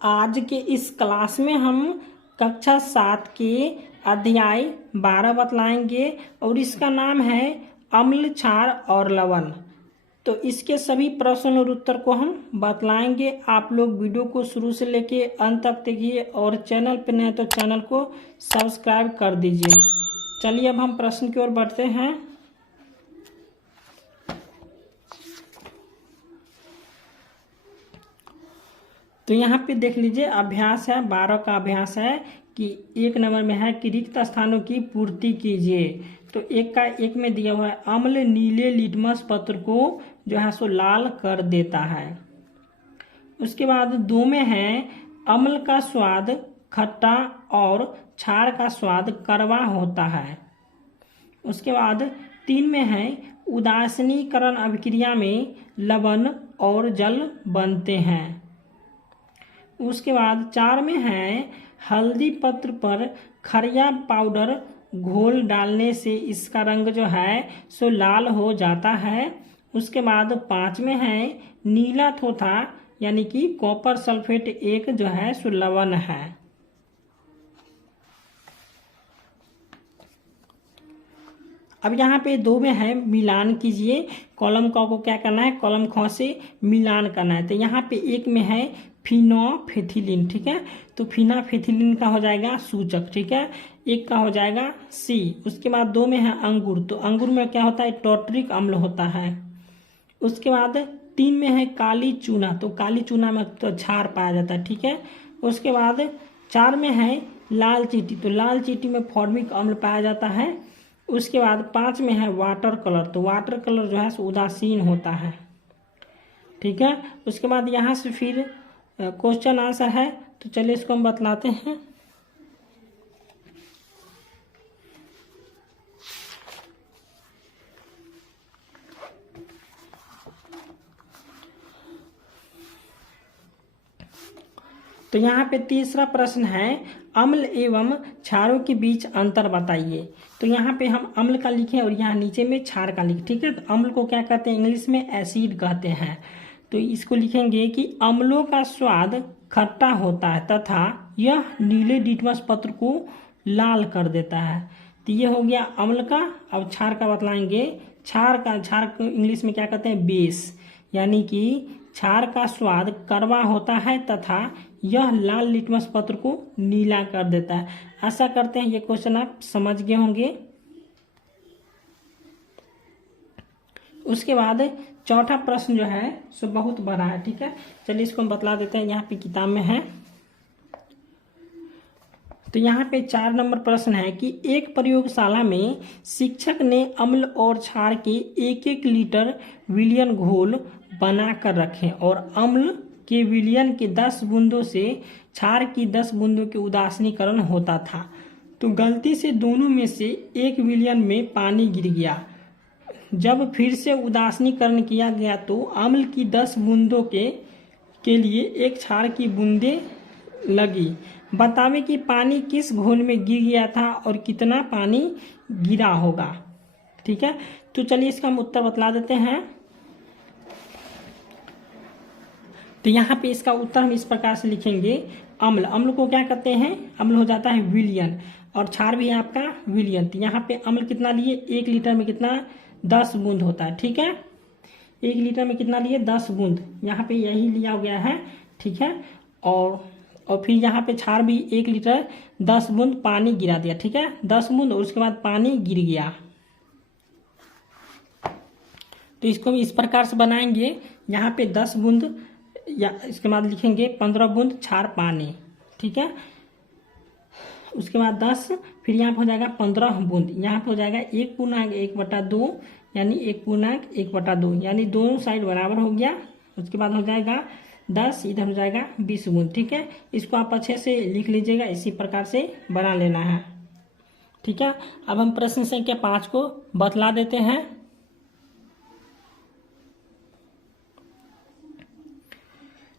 आज के इस क्लास में हम कक्षा 7 के अध्याय 12 बतलाएंगे और इसका नाम है अम्ल, क्षार और लवण। तो इसके सभी प्रश्न और उत्तर को हम बतलाएंगे। आप लोग वीडियो को शुरू से लेके अंत तक देखिए और चैनल पर नए तो चैनल को सब्सक्राइब कर दीजिए। चलिए अब हम प्रश्न की ओर बढ़ते हैं। तो यहाँ पे देख लीजिए, अभ्यास है 12 का अभ्यास है कि 1 नंबर में है कि रिक्त स्थानों की पूर्ति कीजिए। तो एक में दिया हुआ है अम्ल नीले लिटमस पत्र को जो है सो लाल कर देता है। उसके बाद 2 में है अम्ल का स्वाद खट्टा और क्षार का स्वाद कड़वा होता है। उसके बाद 3 में है उदासीनीकरण अभिक्रिया में लवण और जल बनते हैं। उसके बाद 4 में है हल्दी पत्र पर खरिया पाउडर घोल डालने से इसका रंग जो है सो लाल हो जाता है। उसके बाद 5 में है नीला थोथा यानी कि कॉपर सल्फेट एक जो है सो लवण है। अब यहाँ पे 2 में है मिलान कीजिए। कॉलम क को क्या करना है, कॉलम ख से मिलान करना है। तो यहाँ पे 1 में है फिनोफेथिलीन, ठीक है। तो फिनाफेथिलीन का हो जाएगा सूचक, ठीक है। 1 का हो जाएगा सी। उसके बाद 2 में है अंगूर। तो अंगूर में क्या होता है, टॉर्ट्रिक अम्ल होता है। उसके बाद 3 में है काली चूना। तो काली चूना में तो क्षार पाया जाता है, ठीक है। उसके बाद 4 में है लाल चींटी। तो लाल चींटी में फॉर्मिक अम्ल पाया जाता है। उसके बाद 5 में है वाटर कलर। तो वाटर कलर जो है उदासीन होता है, ठीक है। उसके बाद यहाँ से फिर क्वेश्चन आंसर है। तो चलिए इसको हम बतलाते हैं। तो यहाँ पे तीसरा प्रश्न है अम्ल एवं क्षारों के बीच अंतर बताइए। तो यहाँ पे हम अम्ल का लिखें और यहाँ नीचे में क्षार का लिखें, ठीक है। तो अम्ल को क्या कहते हैं, इंग्लिश में एसिड कहते हैं। तो इसको लिखेंगे कि अम्लों का स्वाद खट्टा होता है तथा यह नीले लिटमस पत्र को लाल कर देता है। तो ये हो गया अम्ल का। अब क्षार का बतलाएंगे। क्षार को इंग्लिश में क्या कहते हैं, बेस, यानी कि क्षार का स्वाद कड़वा होता है तथा यह लाल लिटमस पत्र को नीला कर देता है। आशा करते हैं ये क्वेश्चन आप समझ गए होंगे। उसके बाद चौथा प्रश्न जो है सो बहुत बड़ा है, ठीक है। चलिए इसको हम बतला देते हैं, यहाँ पे किताब में है। तो यहाँ पे 4 नंबर प्रश्न है कि एक प्रयोगशाला में शिक्षक ने अम्ल और क्षार के 1-1 लीटर विलयन घोल बना कर रखे और अम्ल के विलयन के 10 बूंदों से क्षार की 10 बूंदों के उदासीनीकरण होता था। तो गलती से दोनों में से एक विलयन में पानी गिर गया। जब फिर से उदासीनीकरण किया गया तो अम्ल की 10 बूंदों के लिए एक क्षार की बूंदें लगी। बतावें कि पानी किस घोल में गिर गया था और कितना पानी गिरा होगा, ठीक है। तो चलिए इसका हम उत्तर बतला देते हैं। तो यहाँ पे इसका उत्तर हम इस प्रकार से लिखेंगे। अम्ल को क्या कहते हैं, अम्ल हो जाता है विलयन और क्षार भी है आपका विलयन। तो यहाँ पे अम्ल कितना लिए, 1 लीटर में कितना 10 बूंद होता है, ठीक है। 1 लीटर में कितना लिए 10 बूंद, यहाँ पे यही लिया गया है, ठीक है। और फिर यहाँ पे क्षार भी 1 लीटर 10 बूंद पानी गिरा दिया, ठीक है। 10 बूंद और उसके बाद पानी गिर गया। तो इसको भी इस प्रकार से बनाएंगे। यहाँ पे 10 बूंद या इसके बाद लिखेंगे 15 बूंद क्षार पानी, ठीक है। उसके बाद 10, फिर यहाँ पे हो जाएगा 15 बूंद, यहाँ पे हो जाएगा 1/1/2 यानी 1/1/2 यानी दोनों साइड बराबर हो गया। उसके बाद हो जाएगा 10, इधर हो जाएगा 20 बूंद, ठीक है। इसको आप अच्छे से लिख लीजिएगा, इसी प्रकार से बना लेना है, ठीक है। अब हम प्रश्न संख्या 5 को बतला देते हैं।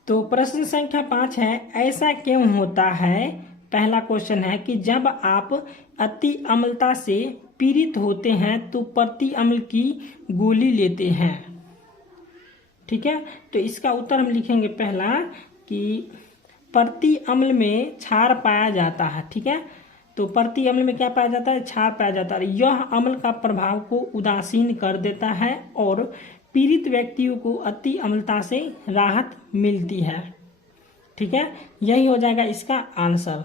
तो प्रश्न संख्या 5 है, ऐसा क्यों होता है। पहला क्वेश्चन है कि जब आप अति अम्लता से पीड़ित होते हैं तो प्रति अम्ल की गोली लेते हैं, ठीक है। तो इसका उत्तर हम लिखेंगे पहला कि प्रति अम्ल में क्षार पाया जाता है। ठीक है, तो प्रति अम्ल में क्या पाया जाता है? क्षार पाया जाता है। यह अम्ल का प्रभाव को उदासीन कर देता है और पीड़ित व्यक्तियों को अति अम्लता से राहत मिलती है। ठीक है, यही हो जाएगा इसका आंसर।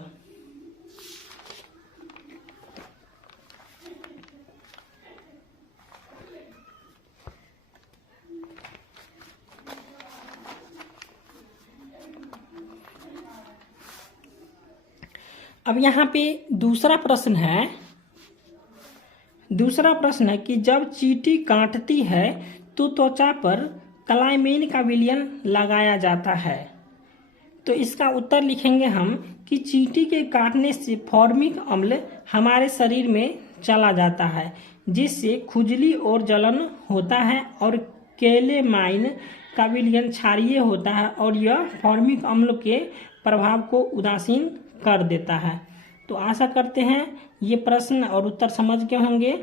अब यहाँ पे दूसरा प्रश्न है कि जब चींटी काटती है तो त्वचा पर क्लाइमेन का विलयन लगाया जाता है। तो इसका उत्तर लिखेंगे हम कि चींटी के काटने से फॉर्मिक अम्ल हमारे शरीर में चला जाता है, जिससे खुजली और जलन होता है और क्लेमाइन का विलयन क्षारीय होता है और यह फॉर्मिक अम्ल के प्रभाव को उदासीन कर देता है। तो आशा करते हैं ये प्रश्न और उत्तर समझ गए होंगे।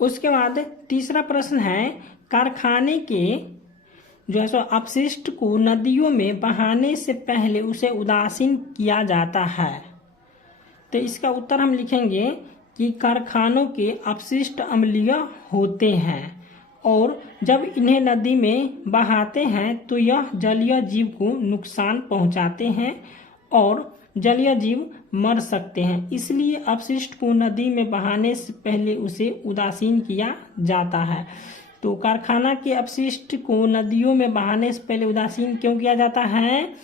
उसके बाद तीसरा प्रश्न है, कारखाने के जो है सो अपशिष्ट को नदियों में बहाने से पहले उसे उदासीन किया जाता है। तो इसका उत्तर हम लिखेंगे कि कारखानों के अपशिष्ट अम्लीय होते हैं और जब इन्हें नदी में बहाते हैं तो यह जलीय जीव को नुकसान पहुंचाते हैं और जलीय जीव मर सकते हैं। इसलिए अपशिष्ट को नदी में बहाने से पहले उसे उदासीन किया जाता है। तो कारखाना के अपशिष्ट को नदियों में बहाने से पहले उदासीन क्यों किया जाता है?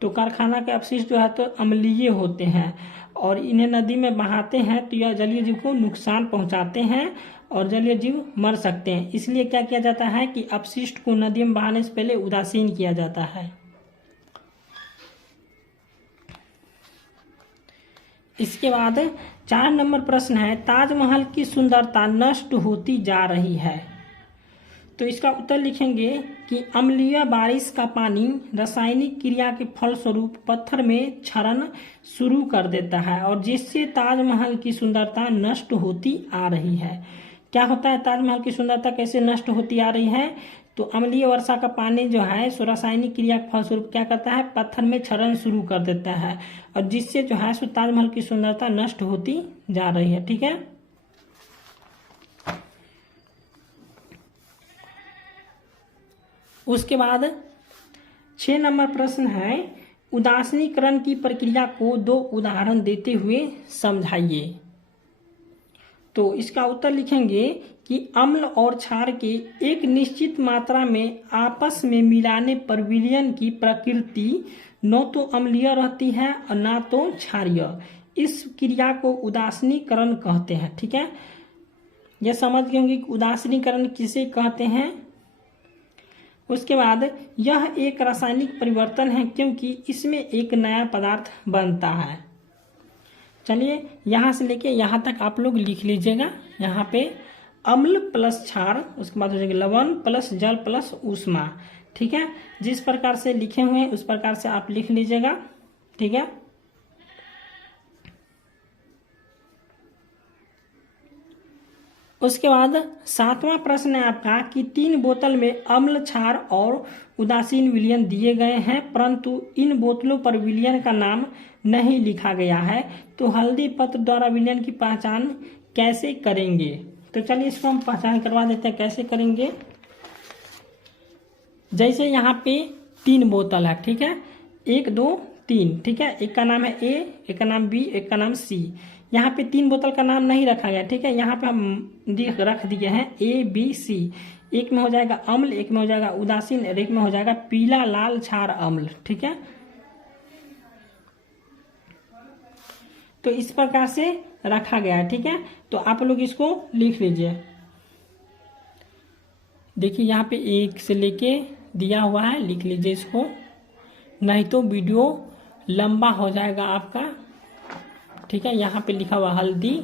तो कारखाना के अपशिष्ट जो है तो अम्लीय होते हैं और इन्हें नदी में बहाते हैं तो यह जलीय जीव को नुकसान पहुंचाते हैं और जलीय जीव मर सकते हैं। इसलिए क्या किया जाता है कि अपशिष्ट को नदी में बहाने से पहले उदासीन किया जाता है। इसके बाद 4 नंबर प्रश्न है, ताजमहल की सुंदरता नष्ट होती जा रही है। तो इसका उत्तर लिखेंगे कि अम्लीय बारिश का पानी रासायनिक क्रिया के फलस्वरूप पत्थर में क्षरण शुरू कर देता है और जिससे ताजमहल की सुंदरता नष्ट होती आ रही है। क्या होता है? ताजमहल की सुंदरता कैसे नष्ट होती आ रही है? तो अम्लीय वर्षा का पानी जो है सो रासायनिक क्रिया के फलस्वरूप क्या करता है? पत्थर में क्षरण शुरू कर देता है और जिससे जो है सो ताजमहल की सुंदरता नष्ट होती जा रही है। ठीक है, उसके बाद 6 नंबर प्रश्न है, उदासीनीकरण की प्रक्रिया को 2 उदाहरण देते हुए समझाइए। तो इसका उत्तर लिखेंगे कि अम्ल और क्षार के एक निश्चित मात्रा में आपस में मिलाने पर विलयन की प्रकृति न तो अम्लीय रहती है और न तो क्षारीय। इस क्रिया को उदासीनीकरण कहते हैं। ठीक है, यह समझ गए होंगे कि उदासीनीकरण किसे कहते हैं। उसके बाद यह एक रासायनिक परिवर्तन है क्योंकि इसमें एक नया पदार्थ बनता है। चलिए यहाँ से लेके यहाँ तक आप लोग लिख लीजिएगा। यहाँ पे अम्ल प्लस क्षार, उसके बाद हो जाएगा लवण प्लस जल प्लस ऊष्मा। ठीक है, जिस प्रकार से लिखे हुए हैं उस प्रकार से आप लिख लीजिएगा। ठीक है, उसके बाद 7वां प्रश्न है आपका कि 3 बोतल में अम्ल, क्षार और उदासीन विलयन दिए गए हैं परंतु इन बोतलों पर विलयन का नाम नहीं लिखा गया है, तो हल्दी पत्र द्वारा विलयन की पहचान कैसे करेंगे? तो चलिए इसको हम पहचान करवा देते हैं। कैसे करेंगे? जैसे यहाँ पे 3 बोतल है। ठीक है, 1 2 3। ठीक है, एक का नाम है ए, एक का नाम बी, एक का नाम सी। यहाँ पे 3 बोतल का नाम नहीं रखा गया। ठीक है, यहाँ पे हम रख दिए हैं ए बी सी। एक में हो जाएगा अम्ल, एक में हो जाएगा उदासीन और एक में हो जाएगा पीला लाल क्षार अम्ल। ठीक है, तो इस प्रकार से रखा गया है। ठीक है, तो आप लोग इसको लिख लीजिए। देखिए यहाँ पे 1 से लेके दिया हुआ है, लिख लीजिए इसको, नहीं तो वीडियो लंबा हो जाएगा आपका। ठीक है, यहाँ पे लिखा हुआ हल्दी,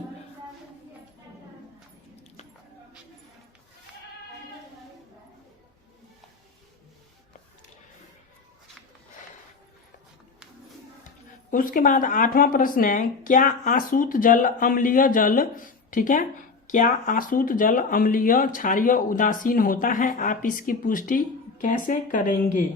उसके बाद 8वां प्रश्न है, क्या आसूत जल अम्लीय जल, ठीक है, क्या आसूत जल अम्लीय, क्षारीय, उदासीन होता है? आप इसकी पुष्टि कैसे करेंगे?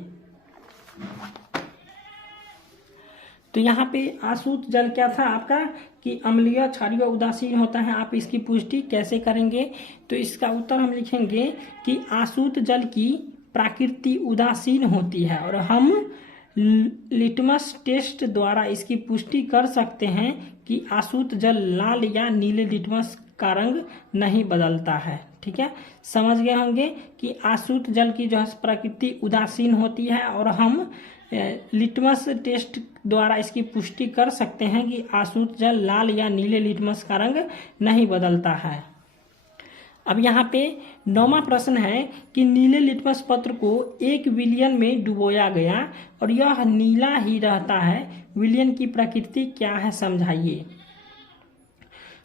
तो यहाँ पे आसूत जल क्या था आपका कि अम्लीय, क्षारीय, उदासीन होता है। आप इसकी पुष्टि कैसे करेंगे? तो इसका उत्तर हम लिखेंगे कि आसूत जल की प्रकृति उदासीन होती है और हम लिटमस टेस्ट द्वारा इसकी पुष्टि कर सकते हैं कि आसूत जल लाल या नीले लिटमस का रंग नहीं बदलता है। ठीक है, समझ गए होंगे कि आसूत जल की जो है प्रकृति उदासीन होती है और हम लिटमस टेस्ट द्वारा इसकी पुष्टि कर सकते हैं कि आसूत जल लाल या नीले लिटमस का रंग नहीं बदलता है। अब यहाँ पे 9वां प्रश्न है कि नीले लिटमस पत्र को एक विलयन में डुबोया गया और यह नीला ही रहता है, विलयन की प्रकृति क्या है, समझाइए।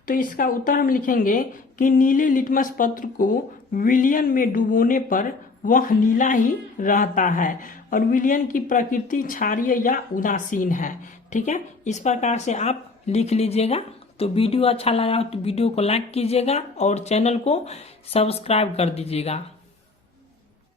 तो इसका उत्तर हम लिखेंगे कि नीले लिटमस पत्र को विलयन में डुबोने पर वह नीला ही रहता है और विलयन की प्रकृति क्षारीय या उदासीन है। ठीक है, इस प्रकार से आप लिख लीजिएगा। तो वीडियो अच्छा लगा तो वीडियो को लाइक कीजिएगा और चैनल को सब्सक्राइब कर दीजिएगा।